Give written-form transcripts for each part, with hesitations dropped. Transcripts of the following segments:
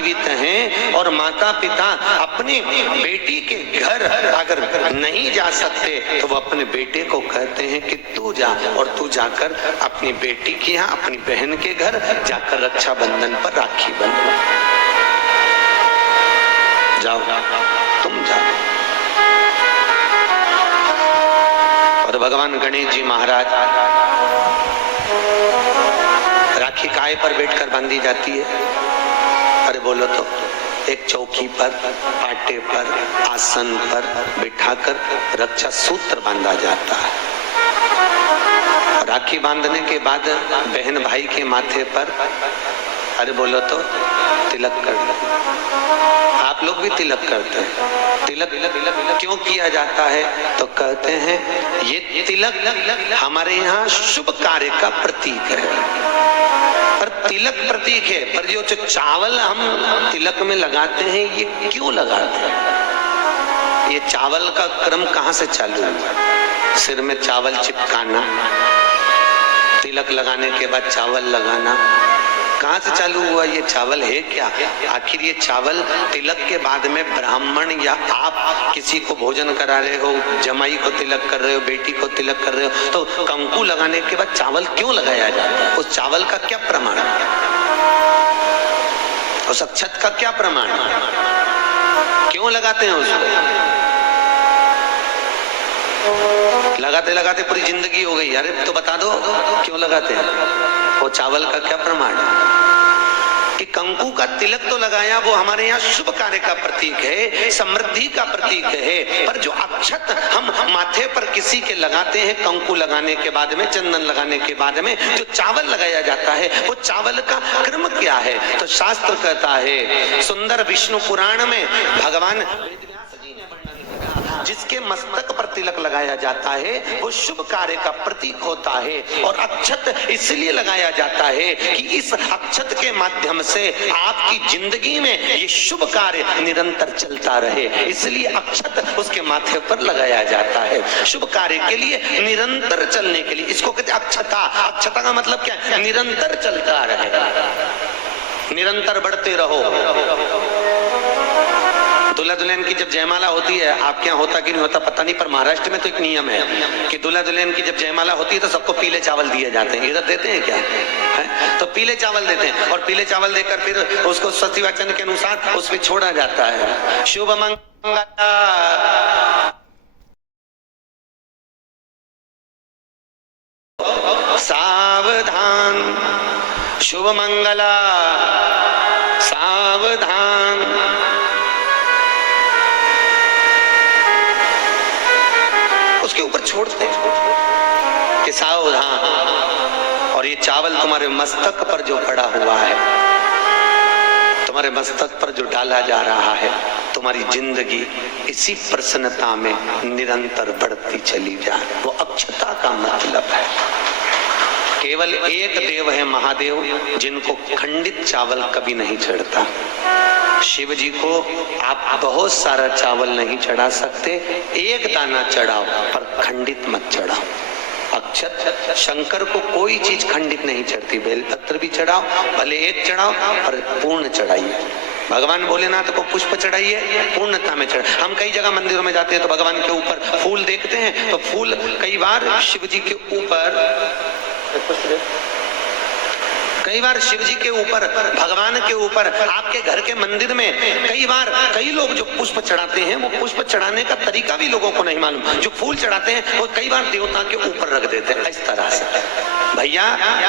जीवित हैं और माता पिता अपनी बेटी के घर अगर नहीं जा सकते तो वो अपने बेटे को कहते हैं कि तू जा, और तू जाकर अपनी बेटी के यहाँ, अपनी बहन के घर जाकर रक्षाबंधन पर राखी बंधो। जाओ, तुम जाओ। और भगवान गणेश जी महाराज राखी काय पर बैठकर बांधी जाती है? अरे बोलो तो, एक चौकी पर, पाटे पर, आसन पर बिठाकर रक्षा सूत्र बांधा जाता है। राखी बांधने के बाद बहन भाई के माथे पर, अरे बोलो तो, तिलक कर दो। आप लोग भी तिलक करते हैं। तिलक क्यों किया जाता है? तो कहते हैं ये तिलक हमारे यहाँ शुभ कार्य का प्रतीक है। पर तिलक प्रतीक है, पर जो चावल हम तिलक में लगाते हैं ये क्यों लगाते हैं? ये चावल का क्रम कहाँ से चालू हुआ? सिर में चावल चिपकाना, तिलक लगाने के बाद चावल लगाना, कहाँ से चालू हुआ? ये चावल है क्या? आखिर ये चावल तिलक के बाद में ब्राह्मण या आप किसी को भोजन करा रहे हो, जमाई को तिलक कर रहे हो, बेटी को तिलक कर रहे हो, तो कंकु लगाने के बाद चावल क्यों लगाया जाता है? उस चावल का क्या प्रमाण है? उस अक्षत का क्या प्रमाण है? क्यों लगाते हैं उसको? लगाते लगाते पूरी जिंदगी हो गई। अरे तो बता दो क्यों लगाते हैं? वो चावल का क्या प्रमाण है? कि कंकु का तिलक तो लगाया, वो हमारे यहाँ शुभ कार्य का प्रतीक है, समृद्धि का प्रतीक है। पर जो अक्षत हम माथे पर किसी के लगाते हैं कंकु लगाने के बाद में, चंदन लगाने के बाद में जो चावल लगाया जाता है, वो चावल का क्रम क्या है? तो शास्त्र कहता है, सुंदर विष्णु पुराण में भगवान जिसके मस्तक पर तिलक लगाया जाता है वो शुभ कार्य का प्रतीक होता है। और अक्षत इसलिए लगाया जाता है कि इस अक्षत के माध्यम से आपकी जिंदगी में ये शुभ कार्य निरंतर चलता रहे, इसलिए अक्षत उसके माथे पर लगाया जाता है। शुभ कार्य के लिए, निरंतर चलने के लिए, इसको कहते हैं अक्षता। अक्षता का मतलब क्या है? निरंतर चलता रहे, निरंतर बढ़ते रहो। दूल्हा दुल्हन की जब जयमाला होती है, आपके यहाँ होता कि नहीं होता पता नहीं, पर महाराष्ट्र में तो एक नियम है कि दूल्हा दुल्हन की जब जयमाला होती है तो सबको पीले चावल दिए जाते हैं। इधर देते हैं क्या है? तो पीले चावल देते हैं, और पीले चावल देकर फिर उसको सती वचन के अनुसार उस पर छोड़ा जाता है। शुभ मंगल, सावधान, शुभ मंगला, सावधान। उसके ऊपर छोड़ते हैं कि सावधान। और ये चावल तुम्हारे मस्तक पर जो पड़ा हुआ है, तुम्हारे मस्तक पर जो डाला जा रहा है, तुम्हारी जिंदगी इसी प्रसन्नता में निरंतर बढ़ती चली जाए। वो अक्षता का मतलब है। केवल एक देव है महादेव जिनको खंडित चावल कभी नहीं चढ़ता। शिव जी को आप बहुत सारा चावल नहीं चढ़ा सकते, एक दाना चढ़ाओ, पर खंडित मत चढ़ाओ। अक्षत, शंकर को कोई चीज खंडित नहीं चढ़ती। बेलपत्र भी चढ़ाओ, भले एक चढ़ाओ, पर पूर्ण चढ़ाइए। भगवान भोलेनाथ को पुष्प चढ़ाइए, पूर्णता में चढ़ाइए। हम कई जगह मंदिरों में जाते हैं तो भगवान के ऊपर फूल देखते हैं, तो फूल कई बार शिव जी के ऊपर, कई बार शिव जी के ऊपर, भगवान के ऊपर, आपके घर के मंदिर में कई बार कई लोग जो पुष्प चढ़ाते हैं, वो पुष्प चढ़ाने का तरीका भी लोगों को नहीं मालूम। जो फूल चढ़ाते हैं वो कई बार देवता के ऊपर रख देते हैं, इस तरह से। भैया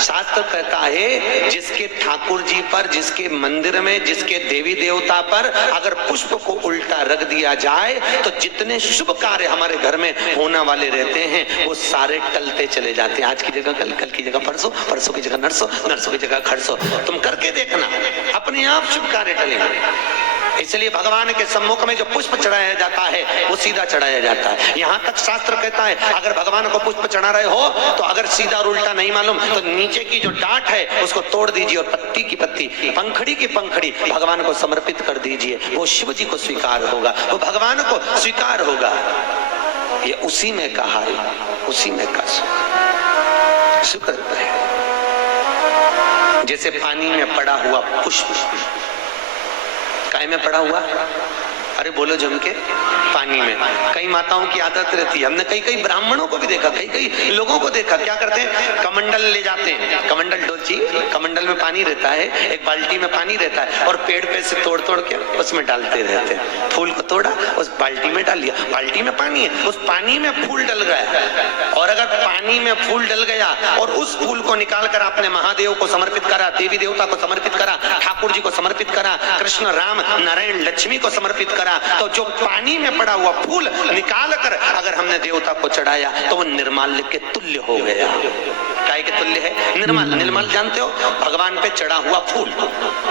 शास्त्र कहता है जिसके ठाकुर जी पर, जिसके मंदिर में, जिसके देवी देवता पर अगर पुष्प को उल्टा रख दिया जाए तो जितने शुभ कार्य हमारे घर में होने वाले रहते हैं वो सारे टलते चले जाते हैं। आज की जगह कल, कल की जगह परसों, परसों की जगह नरसों, नरसों की जगह खरसों। तुम करके देखना, अपने आप शुभ कार्य टलेंगे। इसलिए भगवान के सम्मुख में जो पुष्प चढ़ाया जाता है वो सीधा चढ़ाया जाता है। यहाँ तक शास्त्र कहता है अगर भगवान को पुष्प चढ़ा रहे हो तो अगर सीधा और उल्टा नहीं मालूम तो नीचे की जो डांट है उसको तोड़ दीजिए और पत्ती की पत्ती, पंखड़ी की पंखड़ी भगवान को समर्पित कर दीजिए। वो शिव जी को स्वीकार होगा, वो भगवान को स्वीकार होगा। ये उसी में कहा है, उसी में का सुख है। जैसे पानी में पड़ा हुआ पुष्प काय में पड़ा हुआ? अरे बोलो जम के, पानी में। कई माताओं की आदत रहती है, हमने कई ब्राह्मणों को भी देखा, कई लोगों को देखा, क्या करते हैं, कमंडल ले जाते हैं, कमंडल डोलची, कमंडल में पानी रहता है, एक बाल्टी में पानी रहता है, और पेड़ पे से तोड़ के उसमें डालते रहते हैं। फूल को तोड़ा, उस बाल्टी में डाल लिया, बाल्टी में पानी है, उस पानी में फूल डल गया। और अगर पानी में फूल डल गया और उस फूल को निकाल कर आपने महादेव को समर्पित करा, देवी देवता को समर्पित करा, ठाकुर जी को समर्पित करा, कृष्ण राम नारायण लक्ष्मी को समर्पित करा, तो जो पानी में पड़ा हुआ फूल निकाल कर अगर हमने देवता को चढ़ाया तो वो निर्माल्य के तुल्य हो गया। काय के तुल्य है? निर्मल। निर्मल जानते हो, भगवान पे चढ़ा हुआ फूल,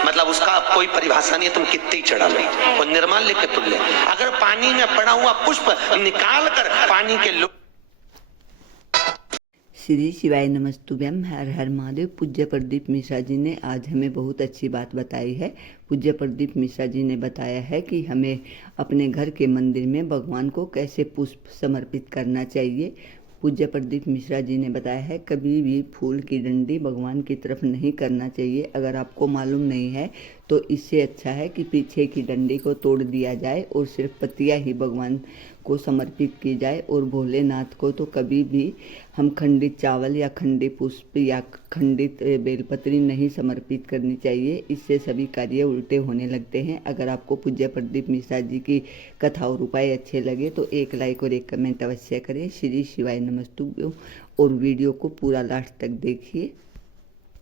मतलब उसका कोई परिभाषा नहीं है, तुम कितने ही चढ़ा लो, वो निर्माल्य के तुल्य। अगर पानी में पड़ा हुआ पुष्प निकाल कर पानी के श्री शिवाय नमस्तुभ्यम। हर हर महादेव। पूज्य प्रदीप मिश्रा जी ने आज हमें बहुत अच्छी बात बताई है। पूज्य प्रदीप मिश्रा जी ने बताया है कि हमें अपने घर के मंदिर में भगवान को कैसे पुष्प समर्पित करना चाहिए। पूज्य प्रदीप मिश्रा जी ने बताया है कभी भी फूल की डंडी भगवान की तरफ नहीं करना चाहिए। अगर आपको मालूम नहीं है तो इससे अच्छा है कि पीछे की डंडी को तोड़ दिया जाए और सिर्फ पत्तियां ही भगवान को समर्पित की जाए। और भोलेनाथ को तो कभी भी हम खंडित चावल या खंडित पुष्प या खंडित बेलपत्री नहीं समर्पित करनी चाहिए, इससे सभी कार्य उल्टे होने लगते हैं। अगर आपको पूज्य प्रदीप मिश्रा जी की कथा और उपाय अच्छे लगे तो एक लाइक और एक कमेंट अवश्य करें। श्री शिवाय नमस्तुभ्यं। और वीडियो को पूरा लास्ट तक देखिए।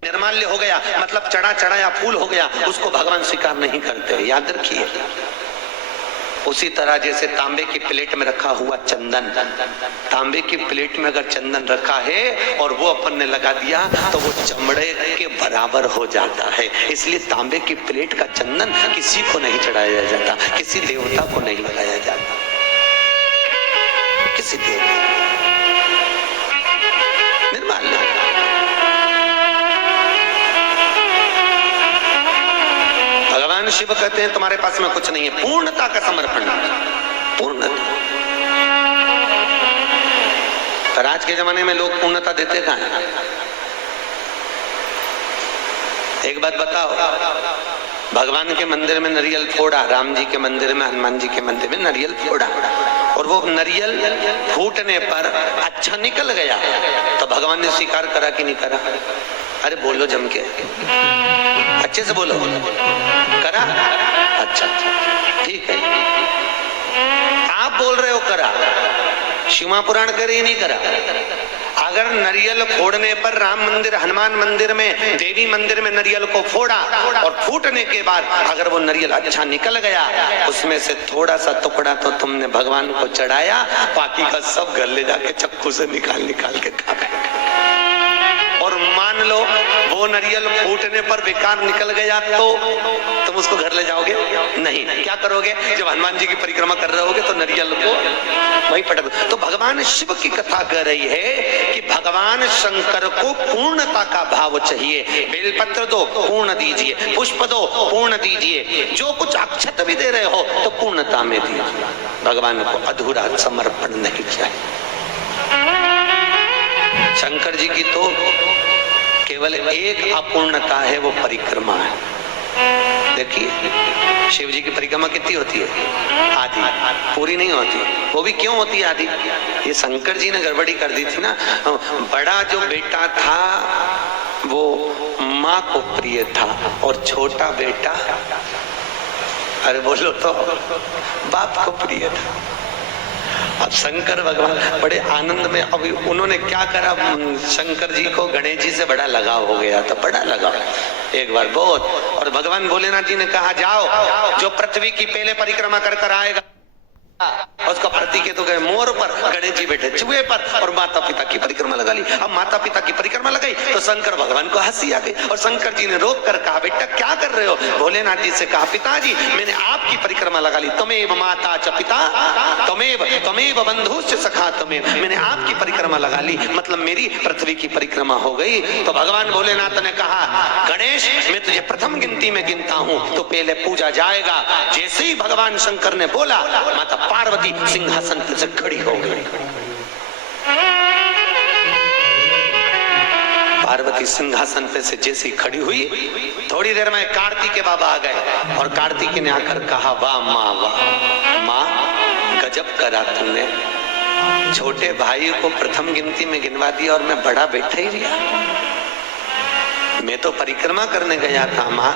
निर्माल्य हो गया मतलब चढ़ाया फूल हो गया, उसको भगवान स्वीकार नहीं करते, याद रखिए। उसी तरह जैसे तांबे की प्लेट में रखा हुआ चंदन, तांबे की प्लेट में अगर चंदन रखा है और वो अपन ने लगा दिया तो वो चमड़े के बराबर हो जाता है। इसलिए तांबे की प्लेट का चंदन किसी को नहीं चढ़ाया जाता, किसी देवता को नहीं लगाया जाता, किसी देवता निर्माल्य। भगवान शिव कहते हैं तुम्हारे पास में कुछ नहीं है, पूर्णता का समर्पण, पूर्णता। पर आज के जमाने में लोग पूर्णता देते कहां हैं? एक बात बताओ, भगवान के मंदिर में नारियल फोड़ा, राम जी के मंदिर में, हनुमान जी के मंदिर में नारियल फोड़ा, और वो नारियल फूटने पर अच्छा निकल गया तो भगवान ने स्वीकार करा कि नहीं करा? अरे बोलो जम के, अच्छे से बोलो, करा? अच्छा ठीक है, आप बोल रहे हो करा, शिवा पुराण करे ही नहीं करा। अगर नारियल फोड़ने पर राम मंदिर, हनुमान मंदिर में, देवी मंदिर में नारियल को फोड़ा और फूटने के बाद अगर वो नारियल अच्छा निकल गया, उसमें से थोड़ा सा टुकड़ा तो तुमने भगवान को चढ़ाया, बाकी का सब घर ले जाके चक्कू से निकाल के खा गए। और मान लो वो नारियल फूटने पर बेकार निकल गया तो तुम उसको घर ले जाओगे? नहीं। क्या करोगे? जब हनुमान जी की परिक्रमा कर रहे होगे तो नारियल को वहीं पटक। तो भगवान शिव की कथा कर रही है कि भगवान शंकर को पूर्णता का भाव चाहिए। बेलपत्र दो, पूर्ण दीजिए, पुष्प दो, पूर्ण दीजिए, जो कुछ अक्षत भी दे रहे हो तो पूर्णता में दीजिए। भगवान को अधूरा समर्पण नहीं चाहिए। शंकर जी की तो केवल एक अपूर्णता है, वो परिक्रमा है। देखिए शिव जी की परिक्रमा कितनी होती है? आधी, पूरी नहीं होती। वो भी क्यों होती है आधी? ये शंकर जी ने गड़बड़ी कर दी थी ना। बड़ा जो बेटा था वो माँ को प्रिय था और छोटा बेटा, अरे बोलो तो, बाप को प्रिय था। अब शंकर भगवान बड़े आनंद में, अभी उन्होंने क्या करा, शंकर जी को गणेश जी से बड़ा लगाव हो गया था, बड़ा लगाव एक बार बहुत। और भगवान भोलेनाथ जी ने कहा जाओ, जो पृथ्वी की पहले परिक्रमा कर कर आएगा उसका प्रतीक है तो गए मोर पर, गणेश जी बैठे चूहे पर, और माता पिता की परिक्रमा लगा ली। अब माता पिता की परिक्रमा लगाई तो शंकर भगवान को हंसी आ गई और शंकर जी ने रोक कर कहा बेटा क्या कर रहे हो? भोलेनाथ जी से कहा पिताजी मैंने आपकी परिक्रमा लगा ली, तमेव माता च पिता तमेव बंधु च सखा तमेव, मैंने आपकी परिक्रमा लगा ली, मतलब मेरी पृथ्वी की परिक्रमा हो गई। तो भगवान भोलेनाथ ने कहा गणेश मैं तुझे प्रथम गिनती में गिनता हूं तो पहले पूजा जाएगा। जैसे ही भगवान शंकर ने बोला माता पार्वती सिंहासन से खड़ी हो गई। पार्वती सिंहासन पे से जैसी खड़ी हुई, थोड़ी देर में कार्तिक के बाबा आ गए और कार्तिक ने आकर कहा, वाह माँ, वाह माँ, गजब करा तुमने, छोटे भाई को प्रथम गिनती में गिनवा दिया और मैं बड़ा बैठा ही रहा। मैं तो परिक्रमा करने गया था माँ,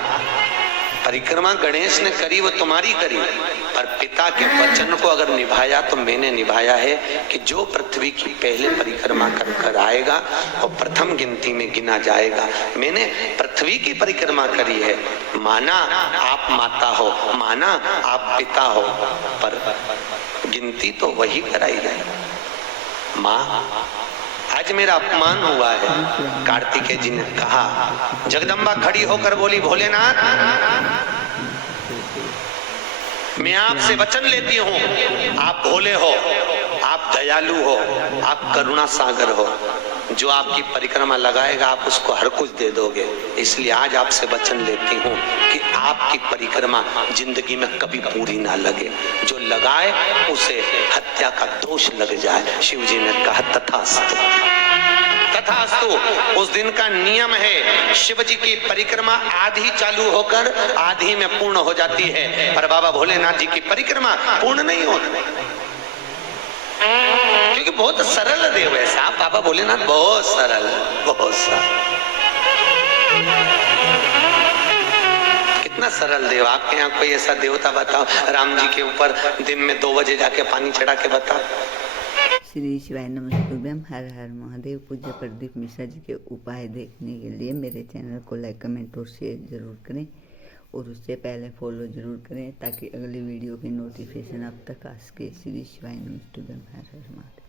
परिक्रमा गणेश ने करी वो तुम्हारी करी, पर पिता के वचन को अगर निभाया तो मैंने निभाया है कि जो पृथ्वी की पहले परिक्रमा कर कर आएगा वो प्रथम गिनती में गिना जाएगा। मैंने पृथ्वी की परिक्रमा करी है, माना आप माता हो, माना आप पिता हो, पर गिनती तो वही कराई गई। माँ, आज मेरा अपमान हुआ है। कार्तिकेय जी ने कहा, जगदम्बा खड़ी होकर बोली, भोलेनाथ, मैं आपसे वचन लेती हूँ, आप भोले हो, आप दयालु हो, आप करुणा सागर हो, जो आपकी परिक्रमा लगाएगा आप उसको हर कुछ दे दोगे, इसलिए आज आपसे वचन लेती हूँ कि आपकी परिक्रमा जिंदगी में कभी पूरी ना लगे, जो लगाए उसे हत्या का दोष लग जाए। शिव जी ने कहा, तथास्तु, तथास्तु। उस दिन का नियम है, शिव जी की परिक्रमा आधी चालू होकर आधी में पूर्ण हो जाती है, पर बाबा भोलेनाथ जी की परिक्रमा पूर्ण नहीं होती, क्योंकि बहुत सरल देव है साहब बाबा भोलेनाथ, बहुत सरल, बहुत सरल। कितना सरल देव। आपके यहाँ कोई ऐसा देवता बताओ, राम जी के ऊपर दिन में 2 बजे जाके पानी चढ़ा के बताओ। श्री शिवाय नमस्तुभ्यम, हर हर महादेव। पूज्य प्रदीप मिश्रा जी के उपाय देखने के लिए मेरे चैनल को लाइक, कमेंट और शेयर जरूर करें, और उससे पहले फॉलो जरूर करें ताकि अगली वीडियो की नोटिफिकेशन आप तक आ सके। श्री शिवाय नमस्तुभ्यम, हर हर महादेव।